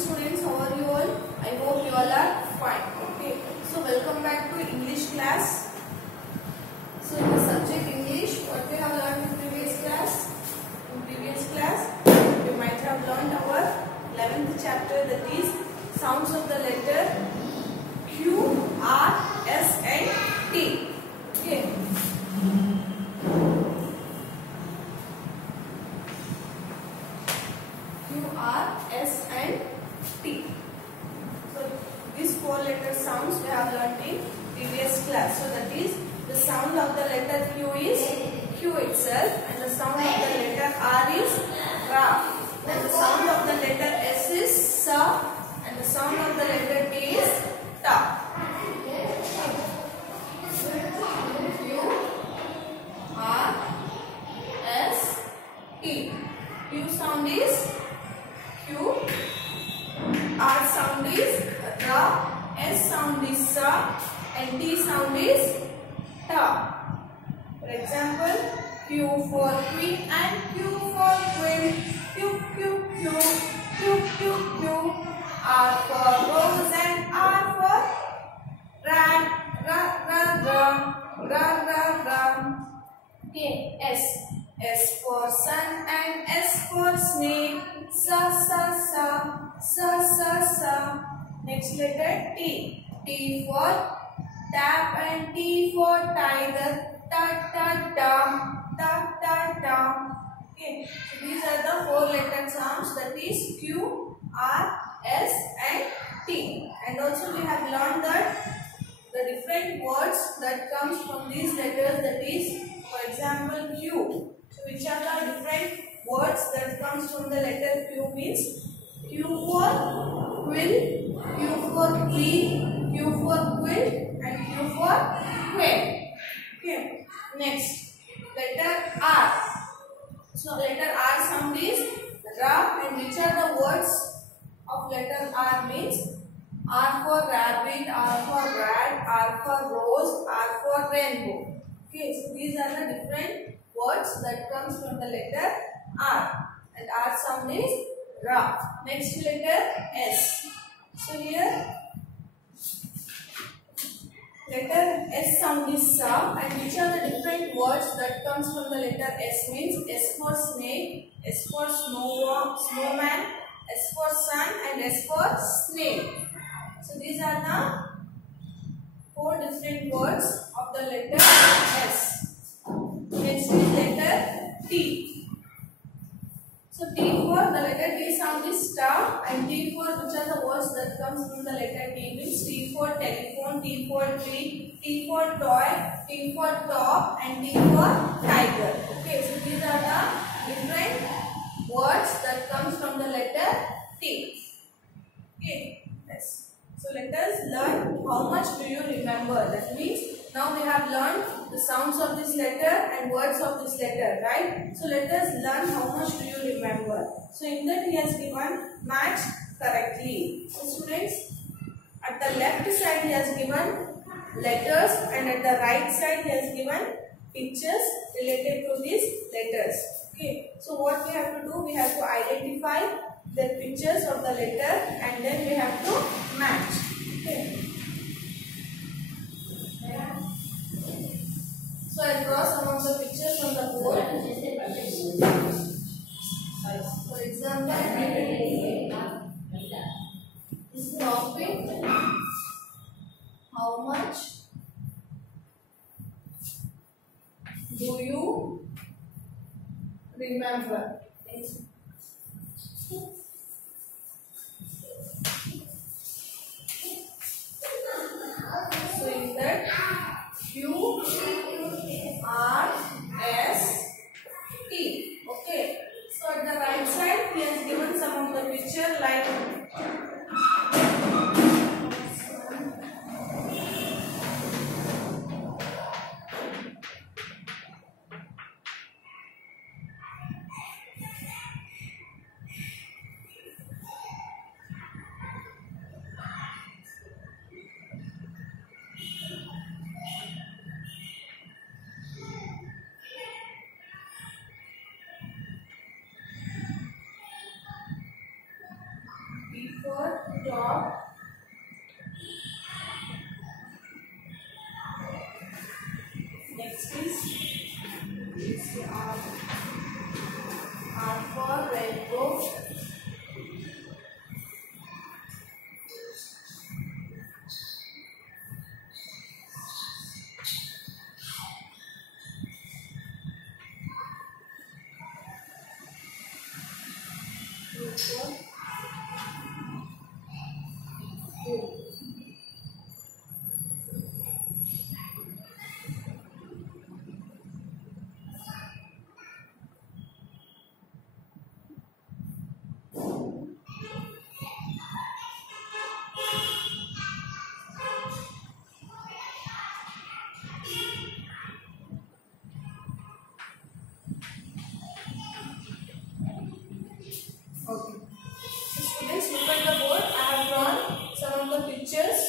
students, how are you all? I hope you all are fine. Okay, so welcome back to English class. So in the subject English, what we have learned in previous class? In previous class, we might have learned our 11th chapter, that is sounds of the letter Q, R, S and T. Okay. Q, R, S and T. So these four letter sounds we have learnt in previous class. So that is the sound of the letter Q is Q itself, and the sound of the letter R is Ra, and the sound of the letter S is Sa, and the sound of the letter T is Ta. Q, R, S, T. Q sound is Q, R sound is Ra, S sound is Sa, and T sound is Ta. For example, Q for queen and Q for queen. Q, Q, Q, Q, Q, Q. R for rose and R for rat. Ra, ra, ra, ra, ra, ra. Okay, S. S for sun and S for snake. Sa, sa, sa, sa, sa, sa. Next letter T. T for tap and T for tiger. Ta, ta, ta, ta, ta, ta. Okay, so these are the four letter sounds, that is Q, R, S and T. And also we have learned that the different words that comes from these letters, that is, for example, Q. So which are the different words that comes from the letter Q means Q for quill, Q for queen, Q for quill and Q for quail. Okay. Next, letter R. So letter R sound is Ra, and which are the words of letter R means R for rabbit, R for rat, R for rose, R for rainbow. Okay, so these are the different words that comes from the letter R, and R sound is Ra. Next letter S. So here letter S sound is Sa, and which are the different words that comes from the letter S means S for snake, S for snowman, S for sun and S for snake. So these are the four different words of the letter S. Next is letter T. So T for the letter T sound is star, and T for which are the words that comes from the letter T means T for telephone, T for tree, T for toy, T for top and T for tiger. Okay, so these are the different words that comes from the letter T. Okay, yes. So let us learn how much do you remember. That means now we have learned the sounds of this letter and words of this letter, right? So let us learn how much do you remember. So in that he has given match correctly. So students, at the left side he has given letters, and at the right side he has given pictures related to these letters. Okay. So what we have to do, we have to identify the pictures of the letter and then we have to match. Okay. So I draw some of the pictures on the board. For example, this topic, how much do you remember? So in that Q, R, S, T. Okay. So at the right side he has given some of the picture like for dog. Next is R for rainbow. Okay. So students, look at the board. I have drawn some of the pictures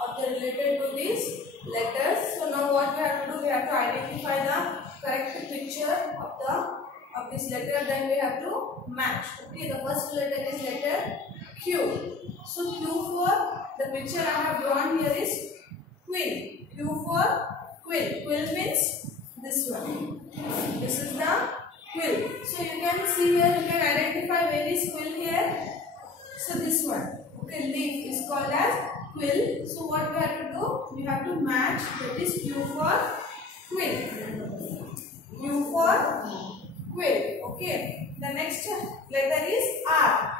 of the related to these letters. So now what we have to do? We have to identify the correct picture of this letter. Then we have to match. Okay. The first letter is letter Q. So Q for the picture I have drawn here is quill. Q for quill. Quill means this one. This is the quill. So you can see here, you can identify where is quill here. So this one, okay, leaf is called as quill. So what we have to do? We have to match, that is Q for quill. Q for quill. Okay. The next letter is R.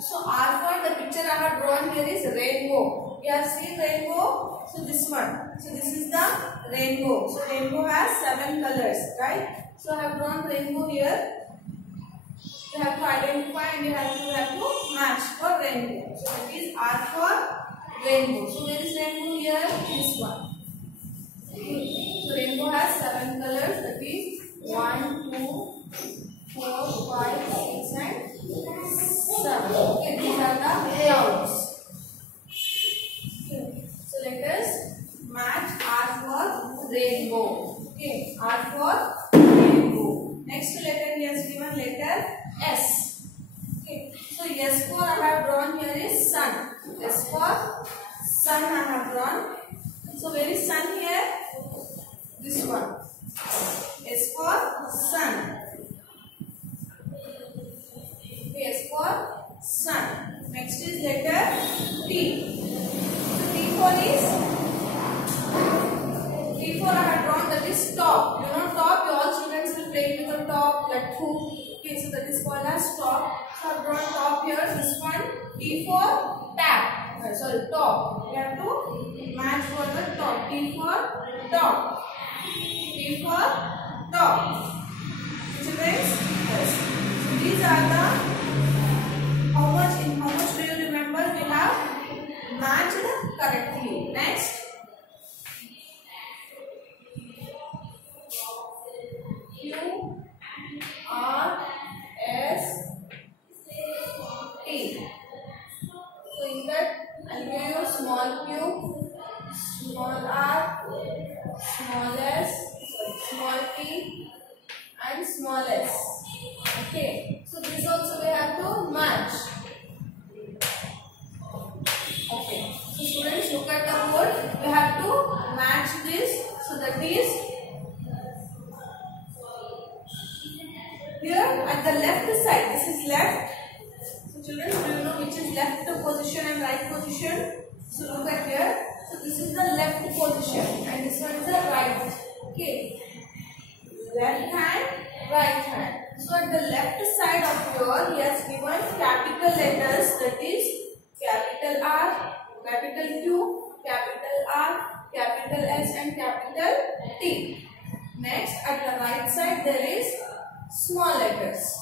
So R for the picture I have drawn here is rainbow. You have seen rainbow. So this one. So this is the rainbow. So rainbow has 7 colors, right? So I have drawn rainbow here. You have to identify and you have to match for rainbow. So that is R for rainbow. So where is rainbow here? This one. Okay. So rainbow has 7 colors. That is 1, 2, 4, 5, 6 and 7. Okay, these are the clouds. Okay. So let us match R for rainbow. Okay, R for rainbow. Next letter he has given letter S. Okay, so S for I have drawn here is sun. S for sun I have drawn. So where is sun here? This one. S for sun. Okay, S for sun. Next is letter T. So T for I have drawn, that is top. You know top, all children will play with the top, like hoop. Okay, so that is called as top. So I have drawn top here. This one, T for tap. Sorry, top. We have to match for the top. T for top. T for top. Children, yes. So these are the how much do you remember we have matched correctly. Next. Q, R, S, T. So in that I'll give you small q, small r, small s, small t and small s. Okay. So this also we have to match. Okay. So students, look at the board. We have to match this. So that is here at the left side. This is left. So children, do you know which is left position and right position? So look at here. So this is the left position and this one is the right. Okay. Left hand, right hand. So at the left side of your, he has given capital letters, that is capital R, capital Q, capital R, capital S and capital T. Next at the right side there is small letters.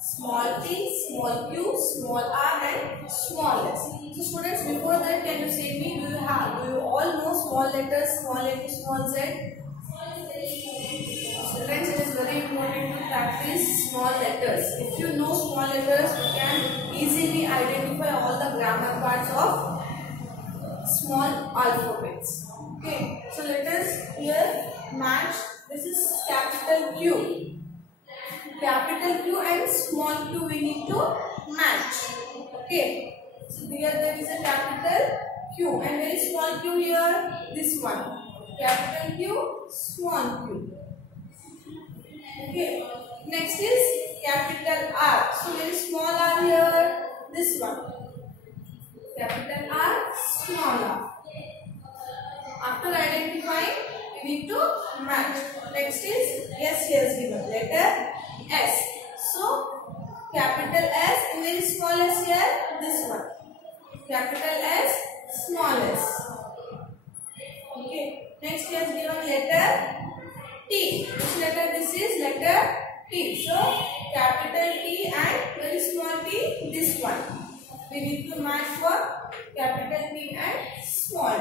Small t, small q, small r and small s. So students, before that can you say me, do you all know small letters, small a, small z? Students, it is very important to practice small letters. If you know small letters, you can easily identify all the grammar parts of small alphabets. Okay, so let us here match. This is capital Q. Capital Q and small q we need to match. Okay, here there is a capital Q and very small q here. This one. Capital Q, small q. Okay. Next is capital R. So very small r here. This one. Capital R, small r. After identifying, we need to match. Next is S here is given. Letter S. So capital S and very small s here. This one. Capital S, small s. Okay. Next here is given letter T. Which letter this is? Letter T. So capital T and very small t. This one. We need to match for capital T and small.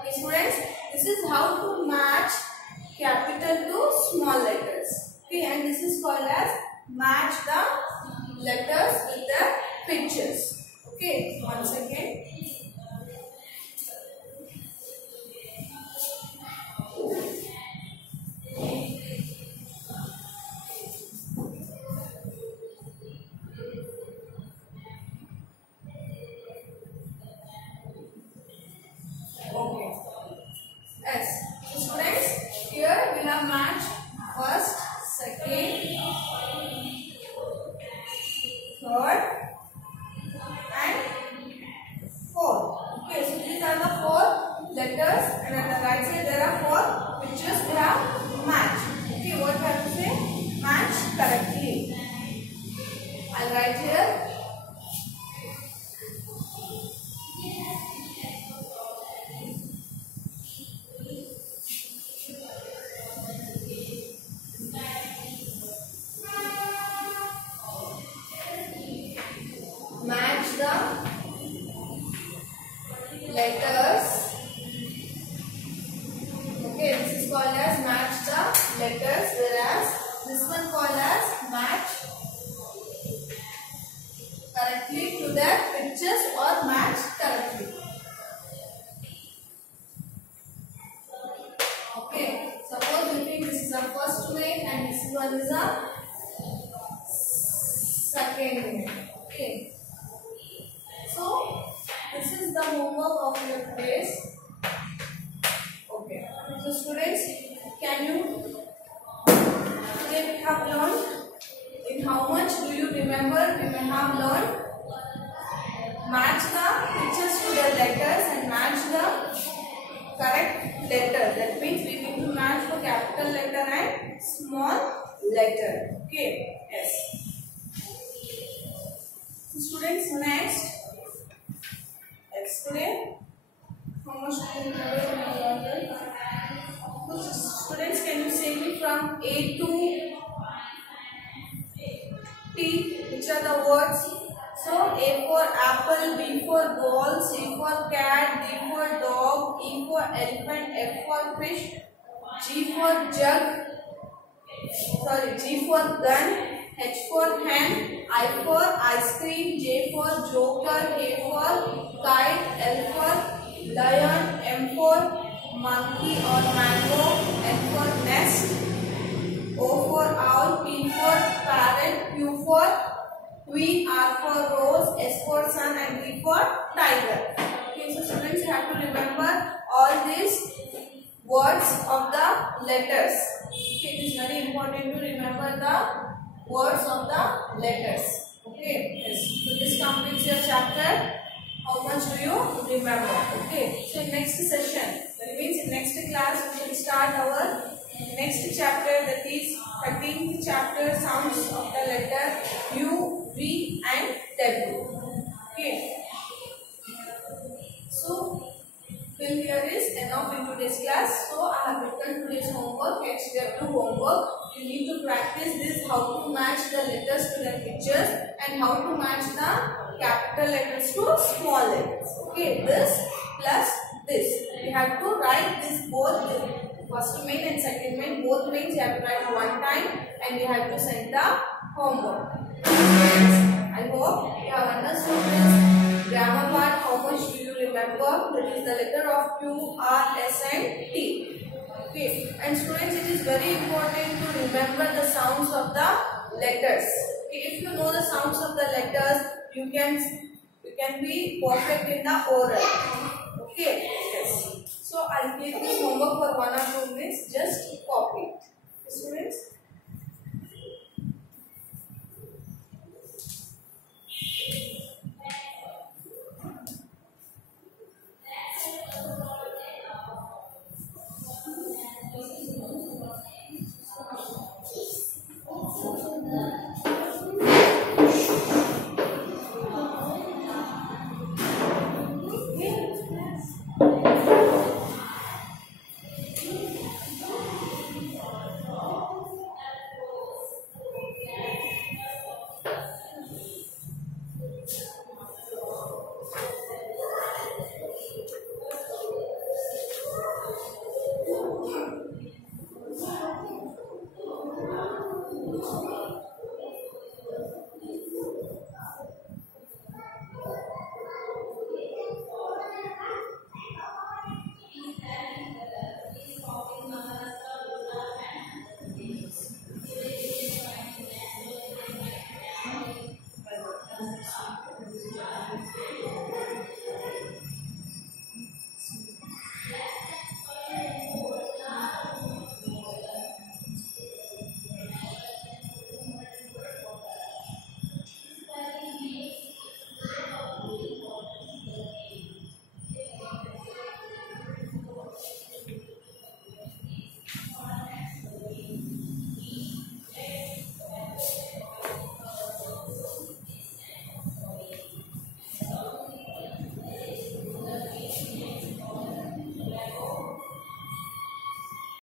Okay, students, this is how to match capital to small letters. Okay, and this is called as match the letters with the pictures. Okay, once again. Okay. S. So students, here we have matched first, second, third, and fourth. Okay, so these are the four letters, and at the right side there are four pictures we have matched. Okay, what we have to say? Match correctly. I'll write here. Match the letters. Okay, this is called as match the letters, whereas this one called as match correctly to the pictures or match correctly. Okay, suppose we think this is a first main and this one is a second main. Okay. So, this is the homework of your today's. Okay. So, students, can you, today we have learned, in how much do you remember? We may have learned match the pictures to the letters and match the correct letter. That means we need to match for capital letter and small letter. Okay. Yes. Students, next. Today, how much do you remember? Students, can you say me from A to T? Which are the words? So, A for apple, B for ball, C for cat, D for dog, E for elephant, F for fish, G for jug, G for gun, H for hen, I for ice cream, J for joker, K for kite, L for lion, M for monkey or mango, N for nest, O for owl, P for parrot, Q for queen, R for rose, S for sun and T for tiger. Okay, so students have to remember all these words of the letters. Okay, it is very important to remember the words of the letters. Okay, yes. So this completes your chapter. How much do you remember? Okay, so in next session, that means in next class, we will start our next chapter, that is 13th chapter, sounds of the letter U, V and W. Okay. So, till here is enough in today's class. So, I have written today's homework, HW homework. You need to practice this, how to match the letters to the pictures and how to match the capital letters to small letters. Okay, this plus this. You have to write this both, first main and second main, both mains you have to write one time and you have to send the homework. I hope you have understood this grammar part. How much do you remember? That is the letter of Q, R, S and T. Okay, and students, it is very important to remember the sounds of the letters. Okay, if you know the sounds of the letters, you can You can be perfect in the oral. Okay. Yes. So I'll give this homework for 1 or 2 minutes. Just copy it. Students.